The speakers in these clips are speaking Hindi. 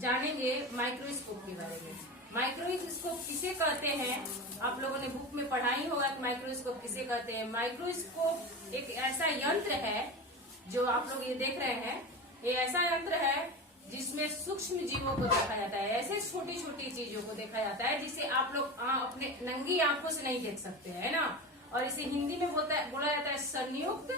जानेंगे माइक्रोस्कोप के बारे में। माइक्रोस्कोप किसे कहते हैं? आप लोगों ने बुक में पढ़ा ही होगा कि माइक्रोस्कोप किसे कहते हैं। माइक्रोस्कोप एक ऐसा यंत्र है जो आप लोग ये देख रहे हैं, ये ऐसा यंत्र है जिसमें सूक्ष्म जीवों को देखा जाता है, ऐसे छोटी छोटी चीजों को देखा जाता है जिसे आप लोग अपने नंगी आंखों से नहीं देख सकते, है ना। और इसे हिंदी में बोला जाता है संयुक्त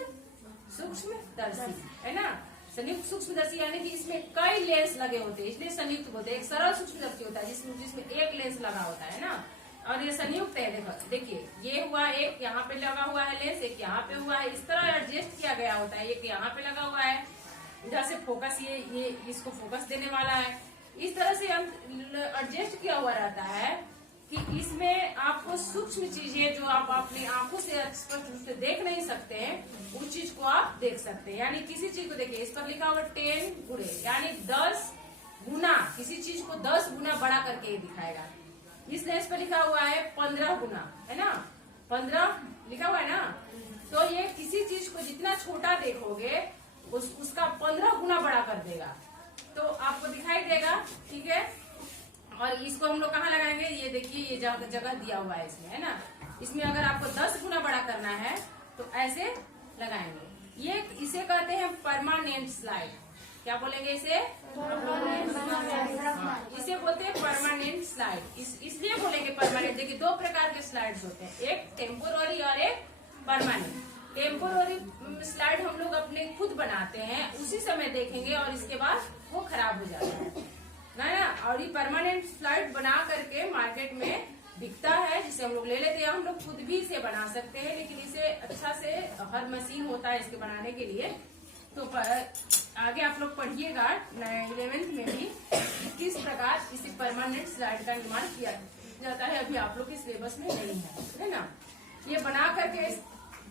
सूक्ष्मदर्शी, है ना। संयुक्त सूक्ष्मदर्शी यानी कि इसमें कई लेंस लगे होते हैं, इसलिए संयुक्त बोलते हैं। एक सरल सूक्ष्मदर्शी होता है जिसमें एक लेंस लगा होता है ना, और ये संयुक्त है। देखिए ये हुआ, एक यहाँ पे लगा हुआ है लेंस, एक यहाँ पे हुआ है, इस तरह एडजस्ट किया गया होता है। एक यहाँ पे लगा हुआ है, इधर से फोकस ये इसको फोकस देने वाला है। इस तरह से एडजस्ट किया हुआ रहता है कि इसमें आपको सूक्ष्म चीजें जो आप अपनी आंखों से स्पष्ट रूप से देख नहीं सकते हैं, उस चीज को आप देख सकते हैं। यानी किसी चीज को देखिए, इस पर लिखा हुआ 10 गुणे, यानी 10 गुना, किसी चीज को 10 गुना बड़ा करके दिखाएगा। इसलिए इस पर लिखा हुआ है 15 गुना, है ना, 15 लिखा हुआ है ना। तो ये किसी चीज को जितना छोटा देखोगे उसका 15 गुना बड़ा कर देगा, तो आपको दिखाई देगा, ठीक है। और इसको हम लोग कहाँ लगाएंगे? ये देखिए, ये जगह दिया हुआ है इसमें, है ना। इसमें अगर आपको 10 गुना बड़ा करना है तो ऐसे लगाएंगे। इसे कहते हैं परमानेंट स्लाइड। क्या बोलेंगे इसे? इसे बोलते हैं परमानेंट स्लाइड। इसलिए बोलेंगे परमानेंट। देखिए दो प्रकार के स्लाइड्स होते हैं, एक टेम्पोररी और एक परमानेंट। टेम्पोररी स्लाइड हम लोग अपने खुद बनाते हैं, उसी समय देखेंगे और इसके बाद वो खराब हो जाता है ना। और ये परमानेंट स्लाइड बना करके मार्केट में बिकता है, जिसे हम लोग ले लेते हैं। हम लोग खुद भी इसे बना सकते हैं, लेकिन इसे अच्छा से हर मशीन होता है इसके बनाने के लिए। तो आगे आप लोग पढ़िएगा 11th में भी किस प्रकार इसे परमानेंट स्लाइड का निर्माण किया जाता है। अभी आप लोग के सिलेबस में नहीं है ना। ये बना करके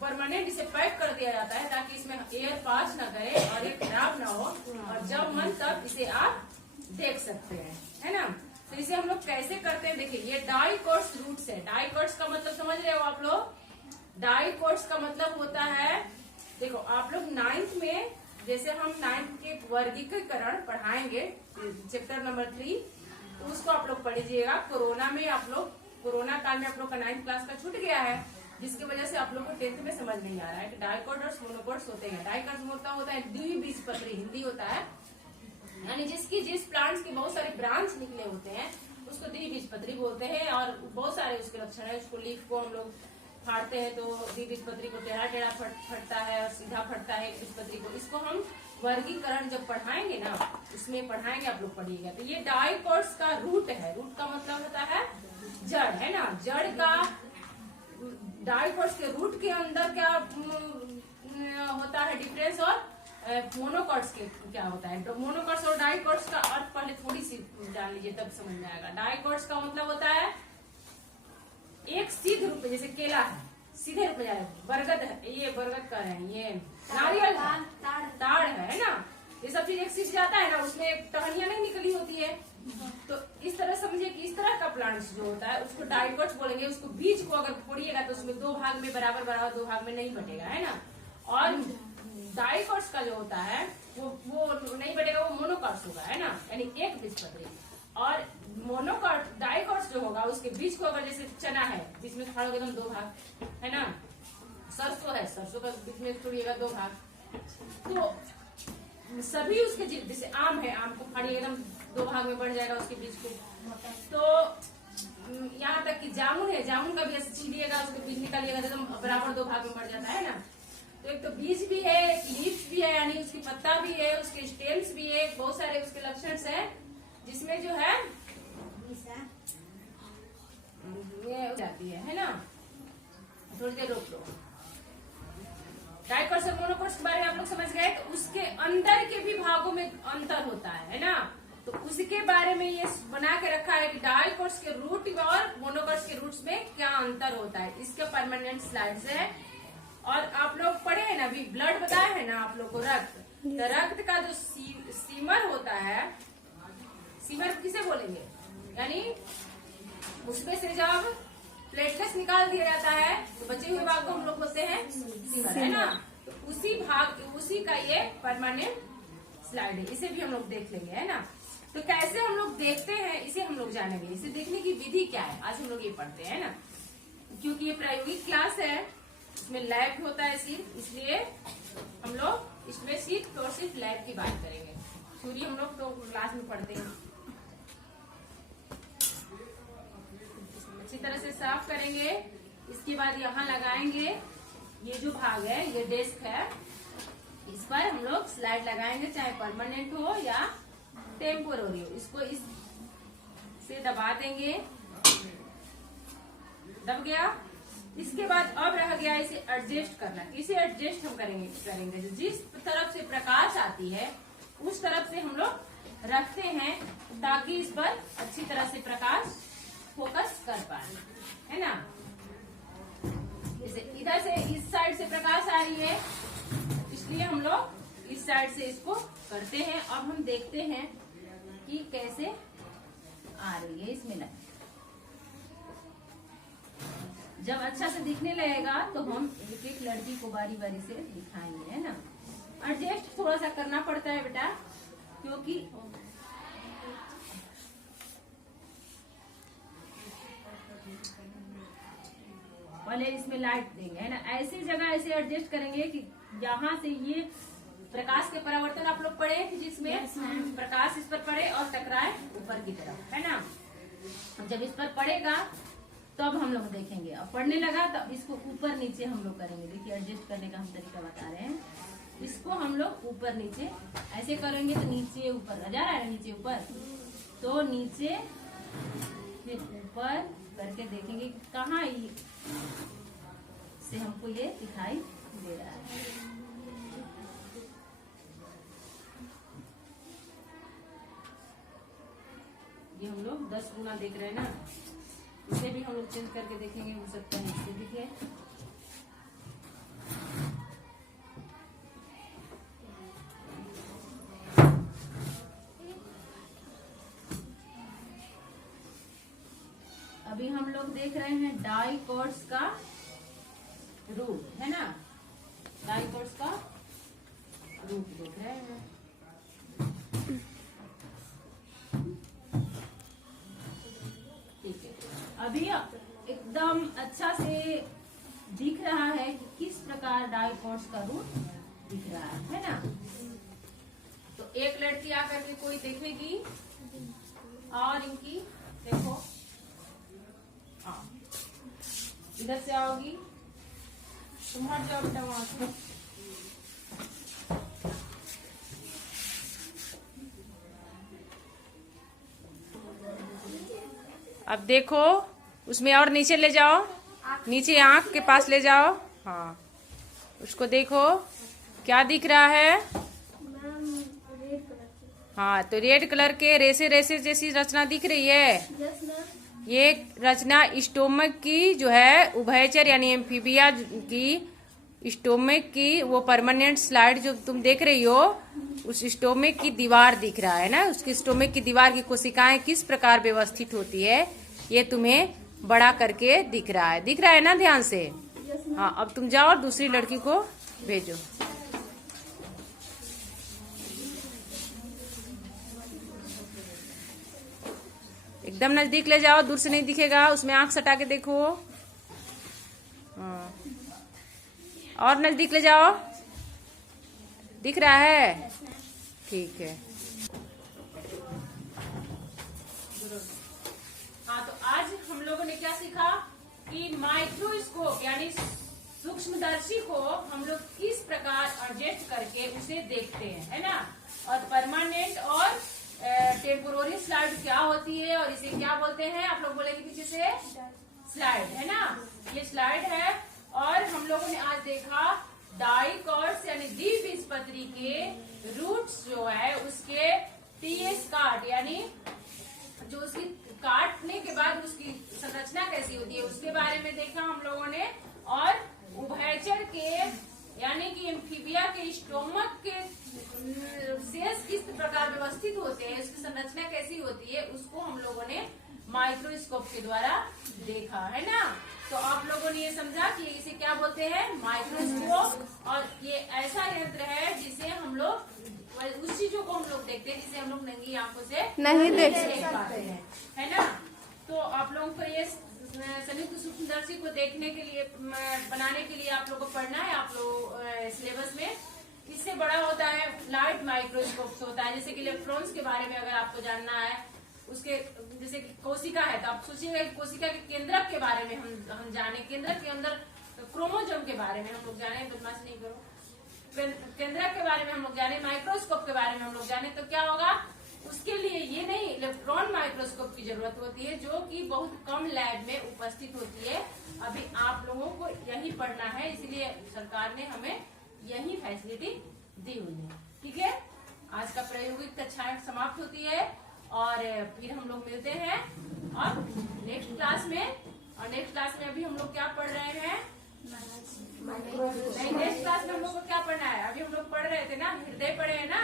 परमानेंट इसे पैक कर दिया जाता है ताकि इसमें एयर पास ना करे और ये खराब ना हो, और जब मन तब इसे आप देख सकते हैं, है ना। तो इसे हम लोग कैसे करते हैं? देखिए ये डाइकोट्स रूट्स है। डाइकोट्स का मतलब समझ रहे हो आप लोग? डाइकोट्स का मतलब होता है, देखो आप लोग 9th में, जैसे हम 9th के वर्गीकरण पढ़ाएंगे चैप्टर नंबर 3, तो उसको आप लोग पढ़िएगा। कोरोना काल में आप लोग का 9th क्लास का छूट गया है, जिसकी वजह से आप लोग को 10th में समझ नहीं आ रहा है कि डाइकोट और मोनोकोट्स होते हैं। डाइकोट होता है द्विबीजपत्री, हिंदी होता है, यानी जिस प्लांट्स के बहुत सारे ब्रांच निकले होते हैं उसको द्विबीजपत्री बोलते हैं। और बहुत सारे उसके लक्षण है। उसको लीफ को हम लोग फाड़ते हैं तो द्विबीजपत्री को टेढ़ा फटता है और सीधा फटता है बीजपत्री को। इसको हम वर्गीकरण जब पढ़ाएंगे ना, उसमें पढ़ाएंगे, आप लोग पढ़िएगा। तो ये डाइकोट्स का रूट है। रूट का मतलब होता है जड़, है ना। जड़ का डाइकोट्स के रूट के अंदर क्या होता है डिफरेंस, और मोनोकॉट्स के क्या होता है। तो मोनोकॉट्स और डाइकोट्स का अर्थ पहले थोड़ी सी जान लीजिए, तब समझ में आएगा। डाइकोट्स का मतलब होता है एक सीधे रूप में, जैसे केला है सीधे रूप में जा रहा है, बरगद है, ये बरगद का है, ये नारियल ताड़ है ना। ये सब चीज एक सीध जाता है ना, उसमें टहनियां नहीं निकली होती है। तो इस तरह समझिए कि इस तरह का प्लांट्स जो होता है उसको डाइकोट्स बोलेंगे। उसको बीज को अगर फोड़िएगा तो उसमें 2 भाग में बराबर 2 भाग में नहीं बटेगा, है ना। और डाइकोट्स का जो होता है वो नहीं बटेगा, वो मोनोकॉट्स होगा, है ना, यानी एक बीजपत्री। और मोनोकॉट डाइकोट्स जो होगा उसके बीज को अगर जैसे चना है, बीच में फाड़ोगे एकदम 2 भाग, है ना। सरसों है, सरसों का बीच में तोड़िएगा 2 भाग। तो सभी उसके जैसे आम है, आम को फाड़िए एकदम 2 भाग में बढ़ जाएगा उसके बीज को। तो यहाँ तक कि जामुन है, जामुन का भी ऐसे छीलिएगा, उसके बीज निकालिएगा एकदम बराबर 2 भाग में बढ़ जाता है ना। तो एक तो बीज भी है, एक लीफ भी है, यानी उसकी पत्ता भी है, उसके स्टेम्स भी है, बहुत सारे उसके लक्षण है, जिसमें जो है ये हो जाती है ना। थोड़ी देर रोक लो। डाइकोट्स और मोनोकोट्स के बारे में आप लोग समझ गए। तो उसके अंदर के भी भागों में अंतर होता है ना। तो उसके बारे में ये बना के रखा है कि डाइकोट्स के रूट और मोनोकोट्स के रूट्स में क्या अंतर होता है। इसके परमानेंट स्लाइड्स है। और आप लोग पढ़े हैं ना, अभी ब्लड बताया है ना आप लोग को, रक्त। तो रक्त का जो सीमर होता है, सीमर किसे बोलेंगे, यानी उसमें से जब प्लेटलेट्स निकाल दिया जाता है तो बचे हुए भाग को हम लोग बोलते हैं सीमर, है ना। तो उसी का ये परमानेंट स्लाइड है, इसे भी हम लोग देख लेंगे, है ना। तो कैसे हम लोग देखते हैं इसे हम लोग जानेंगे। इसे देखने की विधि क्या है आज हम लोग ये पढ़ते हैं ना, क्योंकि ये प्रायोगिक क्लास है, इसमें लैब होता है सिर्फ, इसलिए हम लोग इसमें सिर्फ और सिर्फ लैब की बात करेंगे। थ्योरी हम लोग तो क्लास में पढ़ते हैं। अच्छी तरह से साफ करेंगे, इसके बाद यहाँ लगाएंगे। ये जो भाग है ये डेस्क है, इस पर हम लोग स्लाइड लगाएंगे, चाहे परमानेंट हो या टेम्पोररी हो। इसको इस से दबा देंगे, दब गया। इसके बाद अब रह गया इसे एडजस्ट करना। इसे एडजस्ट हम करेंगे जिस तरफ से प्रकाश आती है उस तरफ से हम लोग रखते हैं, ताकि इस पर अच्छी तरह से प्रकाश फोकस कर पाए, है ना। जैसे इधर से इस साइड से प्रकाश आ रही है, इसलिए हम लोग इस साइड से इसको करते हैं। अब हम देखते हैं कि कैसे आ रही है इसमें लाइट। जब अच्छा से दिखने लगेगा तो हम एक एक लड़की को बारी बारी से दिखाएंगे, है ना। एडजस्ट थोड़ा सा करना पड़ता है बेटा, क्योंकि पहले इसमें लाइट देंगे, है ना। ऐसी जगह ऐसे एडजस्ट करेंगे कि यहाँ से ये प्रकाश के परावर्तन आप लोग पढ़े कि जिसमें प्रकाश इस पर पड़े और टकराए ऊपर की तरफ, है ना। जब इस पर पड़ेगा तब हम लोग देखेंगे। अब पढ़ने लगा तब इसको ऊपर नीचे हम लोग करेंगे। देखिए एडजस्ट करने का हम तरीका बता रहे हैं। इसको हम लोग ऊपर नीचे ऐसे करेंगे तो नीचे ऊपर जा रहा है, नीचे ऊपर, तो नीचे फिर ऊपर करके देखेंगे कहाँ से हमको ये दिखाई दे रहा है। ये हम लोग 10 गुना देख रहे हैं ना, इसे भी हम लोग चेंज करके देखेंगे, हो सकता है इससे दिखे। अभी हम लोग देख रहे हैं डाइकोट्स का रूट, है ना। डाइकोट्स का रूट देख रहे हैं। ठीक है, अभी एकदम अच्छा से दिख रहा है कि किस प्रकार डाइकोट्स का रूट दिख रहा है ना। तो एक लड़की आकर के कोई देखेगी और इनकी देखो, इधर से आओगी, तुम हट जाओ बेटा वहां से। अब देखो उसमें और नीचे ले जाओ, नीचे आंख के पास ले जाओ। हाँ, उसको देखो क्या दिख रहा है। हाँ, तो रेड कलर के रेसे रेसे जैसी रचना दिख रही है। ये रचना स्टोमक की जो है उभयचर यानी एम्फीबिया की स्टोमक की वो परमानेंट स्लाइड जो तुम देख रही हो, उस स्टोमक की दीवार दिख रहा है ना। उसकी स्टोमक की दीवार की कोशिकाएं किस प्रकार व्यवस्थित होती है ये तुम्हें बड़ा करके दिख रहा है ना, ध्यान से। हाँ, अब तुम जाओ और दूसरी लड़की को भेजो। एकदम नजदीक ले जाओ, दूर से नहीं दिखेगा, उसमें आंख सटा के देखो। हाँ, और नजदीक ले जाओ, दिख रहा है, ठीक है। हाँ, तो आज हम लोगों ने क्या सीखा कि माइक्रोस्कोप यानी सूक्ष्मदर्शी को हम लोग किस प्रकार एडजस्ट करके उसे देखते हैं, है ना। और परमानेंट और टेम्पोररी स्लाइड क्या होती है और इसे क्या बोलते हैं, आप लोग बोलेंगे पीछे से स्लाइड, है ना। ये स्लाइड है। और हम लोगों ने आज देखा डाइकोट्स यानी द्विबीजपत्री के रूट्स जो है उसके टीएस काट यानी जो उसकी काटने के बाद उसकी संरचना कैसी होती है उसके बारे में देखा हम लोगों ने। और उभयचर के यानी कि एम्फीबिया के स्टोमक के सेल्स किस प्रकार व्यवस्थित होते हैं, उसकी संरचना कैसी होती है, उसको हम लोगों ने माइक्रोस्कोप के द्वारा देखा, है ना। तो आप लोगों ने ये समझा कि इसे क्या बोलते हैं, माइक्रोस्कोप। और ये ऐसा यंत्र है जिसे हम लोग उस चीजों को हम लोग देखते हैं जिसे हम लोग नंगी आंखों से नहीं देख पाते हैं, है ना। तो आप लोगों को ये संयुक्त सूक्ष्मदर्शी को देखने के लिए, बनाने के लिए आप लोगों को पढ़ना है। आप लोग सिलेबस में इससे बड़ा होता है लाइट माइक्रोस्कोप होता है, जैसे कि इलेक्ट्रॉन्स के बारे में अगर आपको जानना है, उसके जैसे कि कोशिका है तो आप सोचिएगा कोशिका के केंद्रक के बारे में हम जाने, केंद्रक के अंदर क्रोमोजोम के बारे में हम लोग जाने, बदमाश नहीं करो, केंद्रक के बारे में हम लोग जाने, माइक्रोस्कोप के बारे में हम लोग जाने, तो क्या होगा उसके लिए ये नहीं इलेक्ट्रॉन माइक्रोस्कोप की जरूरत होती है, जो कि बहुत कम लैब में उपस्थित होती है। अभी आप लोगों को यही पढ़ना है, इसलिए सरकार ने हमें यही फैसिलिटी दी हुई है। ठीक है, आज का प्रायोगिक कक्षा समाप्त होती है और फिर हम लोग मिलते हैं और नेक्स्ट क्लास में। और नेक्स्ट क्लास में अभी हम लोग क्या पढ़ रहे हैं, नहीं नेक्स्ट क्लास में हम लोग को क्या पढ़ना है, अभी हम लोग पढ़ रहे थे ना, हृदय पढ़े हैं ना,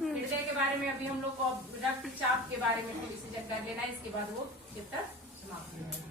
हृदय के बारे में अभी हम लोग को रक्तचाप के बारे में थोड़ी सी जानकारी लेना है, इसके बाद वो चैप्टर समाप्त हो जाएगा।